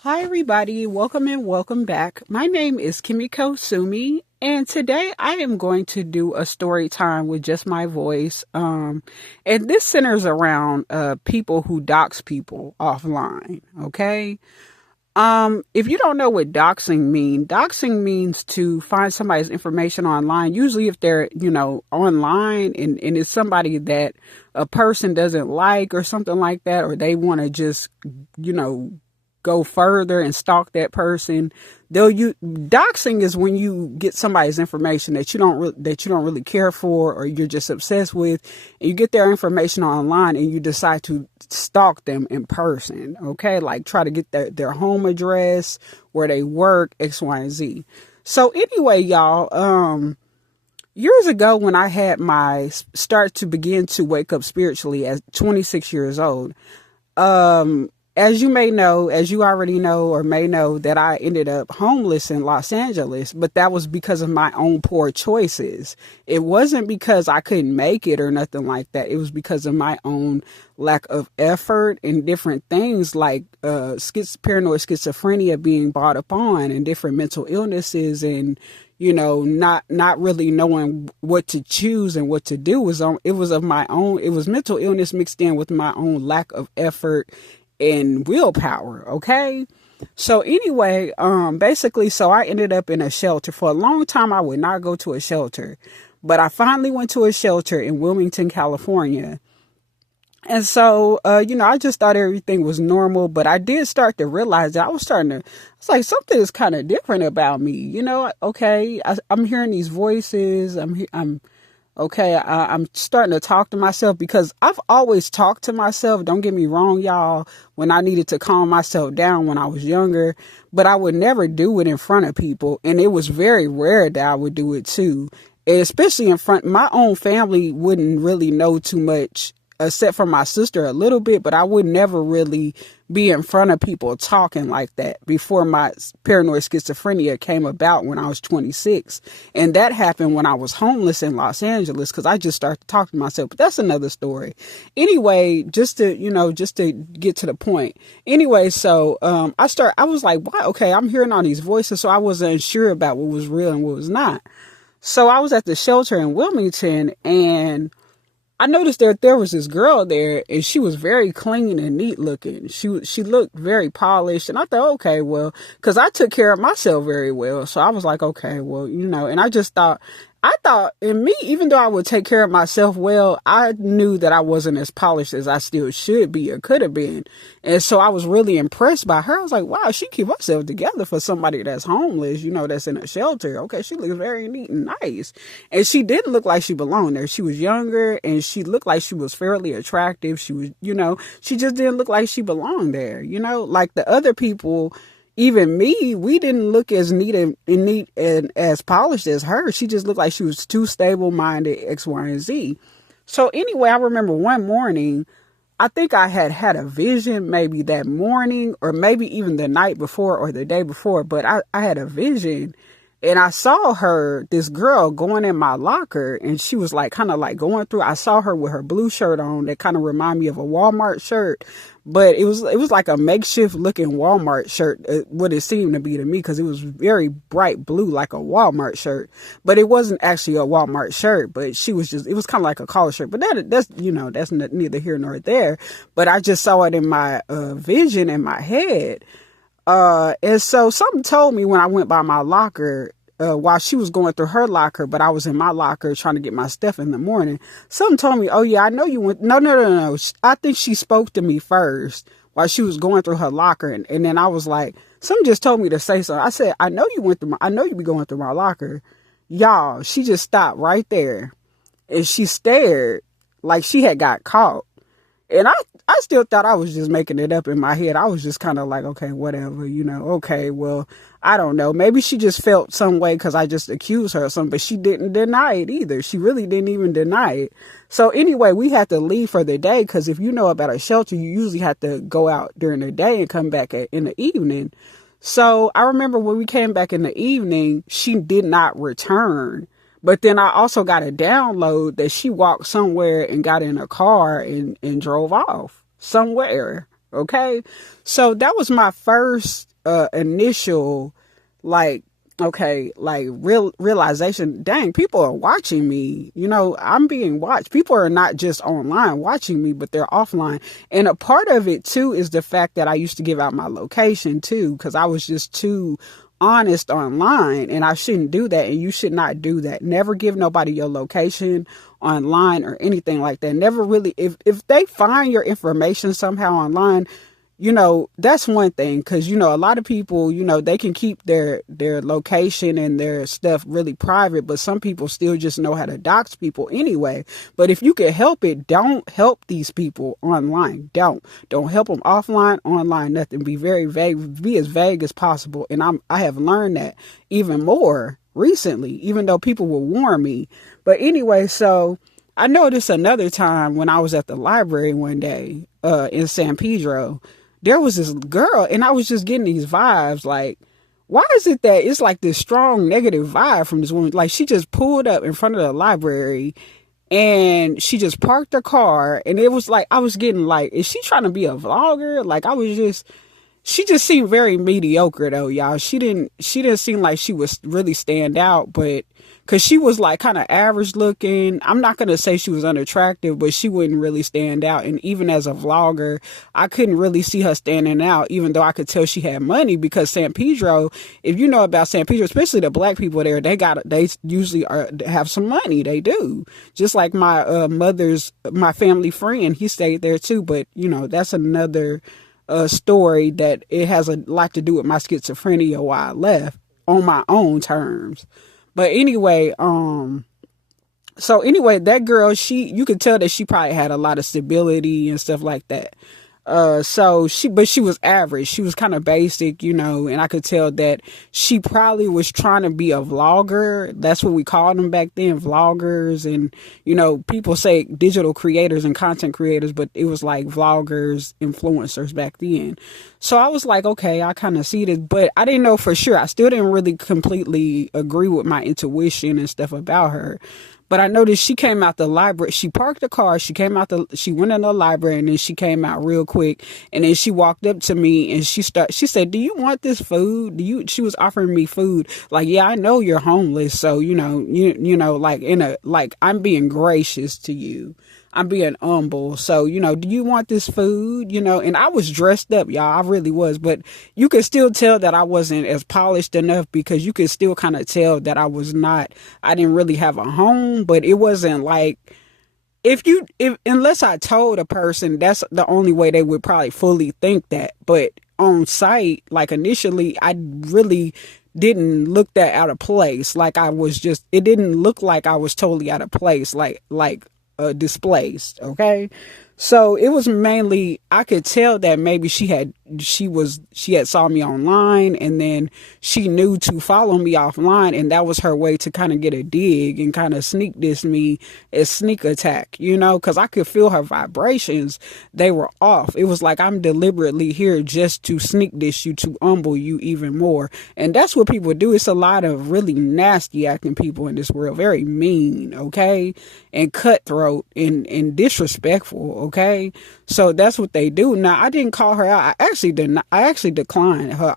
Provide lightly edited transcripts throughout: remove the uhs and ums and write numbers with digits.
Hi, everybody. Welcome and welcome back. My name is Kimiko Sumi, and today I am going to do a story time with just my voice. And this centers around people who dox people offline. Okay. If you don't know what doxing means to find somebody's information online. Usually, if they're online and it's somebody that a person doesn't like or something like that, or they want to just you know go further and stalk that person. Doxing is when you get somebody's information that you don't really care for, or you're just obsessed with, and you get their information online and you decide to stalk them in person. Okay, like try to get their home address, where they work, X, Y, and Z. So anyway, y'all, years ago when I had my start to begin to wake up spiritually at 26 years old, as you already know or may know, that I ended up homeless in Los Angeles, but that was because of my own poor choices. It wasn't because I couldn't make it or nothing like that. It was because of my own lack of effort and different things like paranoid schizophrenia being brought upon, and different mental illnesses, and not really knowing what to choose and what to do. It was mental illness mixed in with my own lack of effort and willpower. Okay. So anyway, basically, so I ended up in a shelter. For a long time, I would not go to a shelter, but I finally went to a shelter in Wilmington, California. And so, I just thought everything was normal, but I did start to realize that it's like something is kind of different about me. Okay, I'm hearing these voices. I'm starting to talk to myself, because I've always talked to myself. Don't get me wrong, y'all, when I needed to calm myself down when I was younger, but I would never do it in front of people. And it was very rare that I would do it too. And especially in front, my own family wouldn't really know too much, except for my sister a little bit, but I would never really be in front of people talking like that before my paranoid schizophrenia came about when I was 26. And that happened when I was homeless in Los Angeles, because I just started to talk to myself. But that's another story. Anyway, just to get to the point. Anyway, so I was like, wow, okay, I'm hearing all these voices. So I wasn't sure about what was real and what was not. So I was at the shelter in Wilmington, and I noticed that there was this girl there, and she was very clean and neat looking. She looked very polished, and I thought, okay, well, because I took care of myself very well. So I was like, okay, well, and I thought in me, even though I would take care of myself well, I knew that I wasn't as polished as I still should be or could have been. And so I was really impressed by her. I was like, wow, she keep herself together for somebody that's homeless, that's in a shelter. Okay, she looks very neat and nice. And she didn't look like she belonged there. She was younger, and she looked like she was fairly attractive. She was, she just didn't look like she belonged there, like the other people. Even me, we didn't look as neat and as polished as her. She just looked like she was too stable-minded, X, Y, and Z. So anyway, I remember one morning, I think I had a vision maybe that morning, or maybe even the night before or the day before, but I had a vision, and I saw this girl going in my locker, and she was like kind of like going through. I saw her with her blue shirt on that kind of reminded me of a Walmart shirt, but it was like a makeshift looking Walmart shirt, what it seemed to be to me, because it was very bright blue like a Walmart shirt, but it wasn't actually a Walmart shirt. But it was kind of like a collar shirt, but that's neither here nor there. But I just saw it in my vision in my head. And so something told me when I went by my locker, while she was going through her locker, but I was in my locker trying to get my stuff in the morning. Something told me, oh yeah, I know you went. No. I think she spoke to me first while she was going through her locker. And then I was like, something just told me to say something. I said, I know you be going through my locker. Y'all, she just stopped right there, and she stared like she had got caught. And I still thought I was just making it up in my head. I was just kind of like, okay, whatever, okay, well, I don't know. Maybe she just felt some way because I just accused her of something, but she didn't deny it either. She really didn't even deny it. So anyway, we had to leave for the day, because if you know about a shelter, you usually have to go out during the day and come back in the evening. So I remember when we came back in the evening, she did not return. But then I also got a download that she walked somewhere and got in a car and drove off somewhere. Okay. So that was my first initial, like, okay, like realization. Dang, people are watching me. I'm being watched. People are not just online watching me, but they're offline. And a part of it too is the fact that I used to give out my location too, because I was just too honest online, and I shouldn't do that, and you should not do that. Never give nobody your location online or anything like that. Never really, if they find your information somehow online, that's one thing, because a lot of people, they can keep their location and their stuff really private, but some people still just know how to dox people anyway. But if you can help it, don't help these people online. Don't help them offline, online, nothing. Be very vague, be as vague as possible. And I have learned that even more recently, even though people will warn me. But anyway, so I noticed another time when I was at the library one day in San Pedro, there was this girl, and I was just getting these vibes like, why is it that it's like this strong negative vibe from this woman? Like, she just pulled up in front of the library and she just parked her car, and it was like, I was getting like, is she trying to be a vlogger? Like, she just seemed very mediocre though, y'all. She didn't seem like she was really stand out, but because she was like kind of average looking. I'm not going to say she was unattractive, but she wouldn't really stand out. And even as a vlogger, I couldn't really see her standing out, even though I could tell she had money, because San Pedro, if you know about San Pedro, especially the black people there, they usually have some money. They do. Just like my my family friend, he stayed there too. But that's another story that it has a lot to do with my schizophrenia, why I left on my own terms. But anyway, that girl, you could tell that she probably had a lot of stability and stuff like that. But she was average. She was kind of basic, and I could tell that she probably was trying to be a vlogger. That's what we called them back then, vloggers. And, people say digital creators and content creators, but it was like vloggers, influencers back then. So I was like, okay, I kind of see this, but I didn't know for sure. I still didn't really completely agree with my intuition and stuff about her. But I noticed she came out the library. She parked the car. She went in the library, and then she came out real quick. And then she walked up to me, and she said, "Do you want this food? She was offering me food. Like, yeah, I know you're homeless. So, like I'm being gracious to you. I'm being humble. So, do you want this food? And I was dressed up, y'all. I really was. But you could still tell that I wasn't as polished enough, because you could still kind of tell that I didn't really have a home. But it wasn't like, unless I told a person, that's the only way they would probably fully think that. But on site, like initially, I really didn't look that out of place. Like it didn't look like I was totally out of place. Like, displaced. Okay. So it was mainly, I could tell that maybe she had saw me online, and then she knew to follow me offline, and that was her way to kind of get a dig and kind of sneak diss me as sneak attack, because I could feel her vibrations. They were off. It was like, I'm deliberately here just to sneak diss you, to humble you even more. And that's what people do. It's a lot of really nasty acting people in this world, very mean, okay, and cutthroat and disrespectful, okay. So that's what they do. Now, I didn't call her out. I actually declined her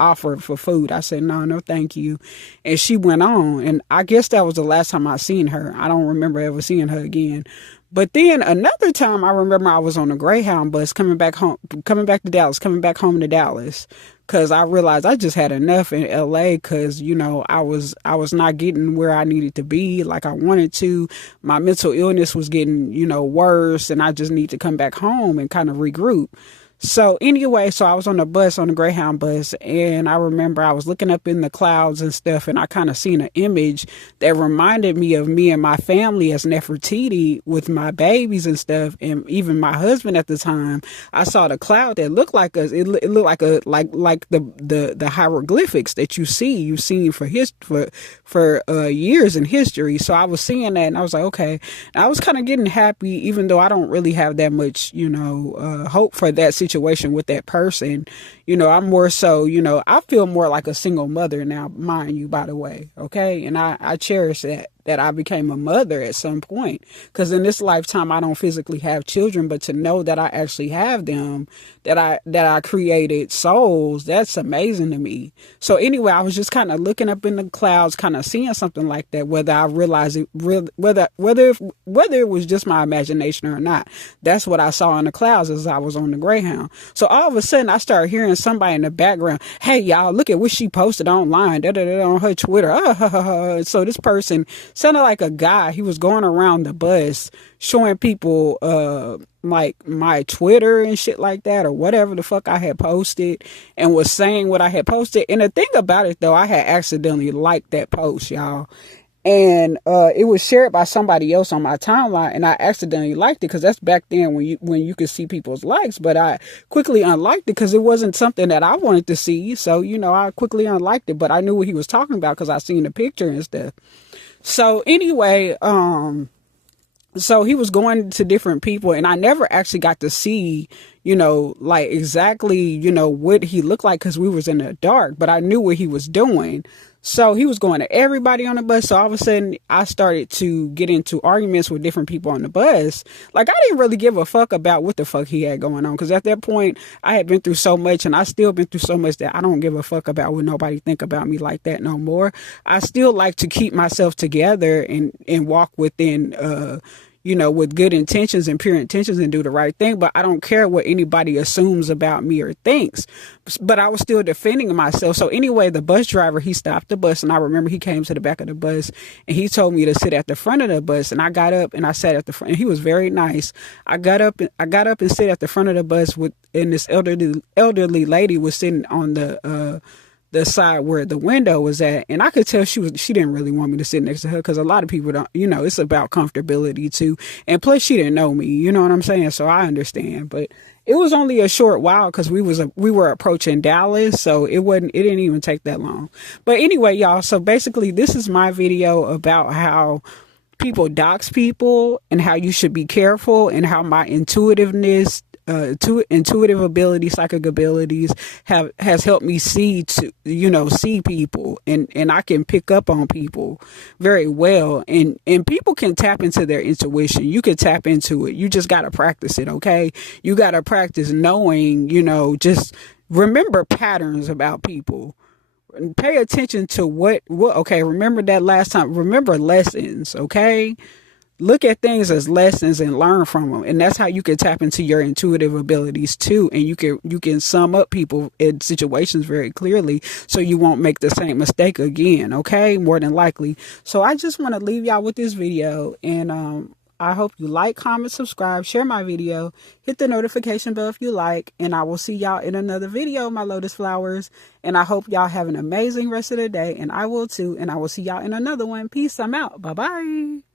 offer for food. I said, no, thank you. And she went on. And I guess that was the last time I seen her. I don't remember ever seeing her again. But then another time, I remember I was on a Greyhound bus coming back home to Dallas. Because I realized I just had enough in LA, because, I was not getting where I needed to be like I wanted to. My mental illness was getting, worse, and I just need to come back home and kind of regroup. So anyway, I was on the Greyhound bus, and I remember I was looking up in the clouds and stuff, and I kind of seen an image that reminded me of me and my family as Nefertiti with my babies and stuff, and even my husband at the time. I saw the cloud that looked like us. It looked like the hieroglyphics that you've seen for years in history. So I was seeing that, and I was like, okay. And I was kind of getting happy, even though I don't really have that much, hope for that situation with that person. I'm more so, I feel more like a single mother now, mind you, by the way. Okay. And I cherish that I became a mother at some point. Because in this lifetime, I don't physically have children, but to know that I actually have them, that I created souls, that's amazing to me. So anyway, I was just kind of looking up in the clouds, kind of seeing something like that, whether I realized it, whether it was just my imagination or not. That's what I saw in the clouds as I was on the Greyhound. So all of a sudden, I started hearing somebody in the background, "Hey, y'all, look at what she posted online, on her Twitter." So this person sounded like a guy. He was going around the bus showing people like my Twitter and shit like that, or whatever the fuck I had posted, and was saying what I had posted. And the thing about it, though, I had accidentally liked that post, y'all. And it was shared by somebody else on my timeline, and I accidentally liked it, because that's back then when you could see people's likes. But I quickly unliked it because it wasn't something that I wanted to see. So, I quickly unliked it, but I knew what he was talking about because I seen the picture and stuff. So anyway, so he was going to different people, and I never actually got to see, like exactly, what he looked like, because we was in the dark, but I knew what he was doing. So he was going to everybody on the bus. So all of a sudden I started to get into arguments with different people on the bus. Like, I didn't really give a fuck about what the fuck he had going on, because at that point I had been through so much, and I still been through so much, that I don't give a fuck about what nobody think about me like that no more. I still like to keep myself together and walk within, with good intentions and pure intentions, and do the right thing. But I don't care what anybody assumes about me or thinks. But I was still defending myself. So anyway, the bus driver, he stopped the bus, and I remember he came to the back of the bus, and he told me to sit at the front of the bus. And I got up and I sat at the front, and he was very nice. I got up and sit at the front of the bus and this elderly lady was sitting on the side where the window was at, and I could tell she didn't really want me to sit next to her, because a lot of people don't, it's about comfortability too, and plus she didn't know me, you know what I'm saying? So I understand. But it was only a short while, because we were approaching Dallas, so it didn't even take that long. But anyway, y'all, so basically this is my video about how people dox people, and how you should be careful, and how my intuitiveness, intuitive abilities, psychic abilities has helped me see people, and I can pick up on people very well, and people can tap into their intuition. You can tap into it. You just got to practice it. Okay. You got to practice knowing, just remember patterns about people. Pay attention to what, okay. Remember that last time, remember lessons. Okay. Look at things as lessons and learn from them. And that's how you can tap into your intuitive abilities too. And you can sum up people in situations very clearly, so you won't make the same mistake again. Okay. More than likely. So I just want to leave y'all with this video, and, I hope you like, comment, subscribe, share my video, hit the notification bell if you like, and I will see y'all in another video, my lotus flowers. And I hope y'all have an amazing rest of the day, and I will too. And I will see y'all in another one. Peace. I'm out. Bye-bye.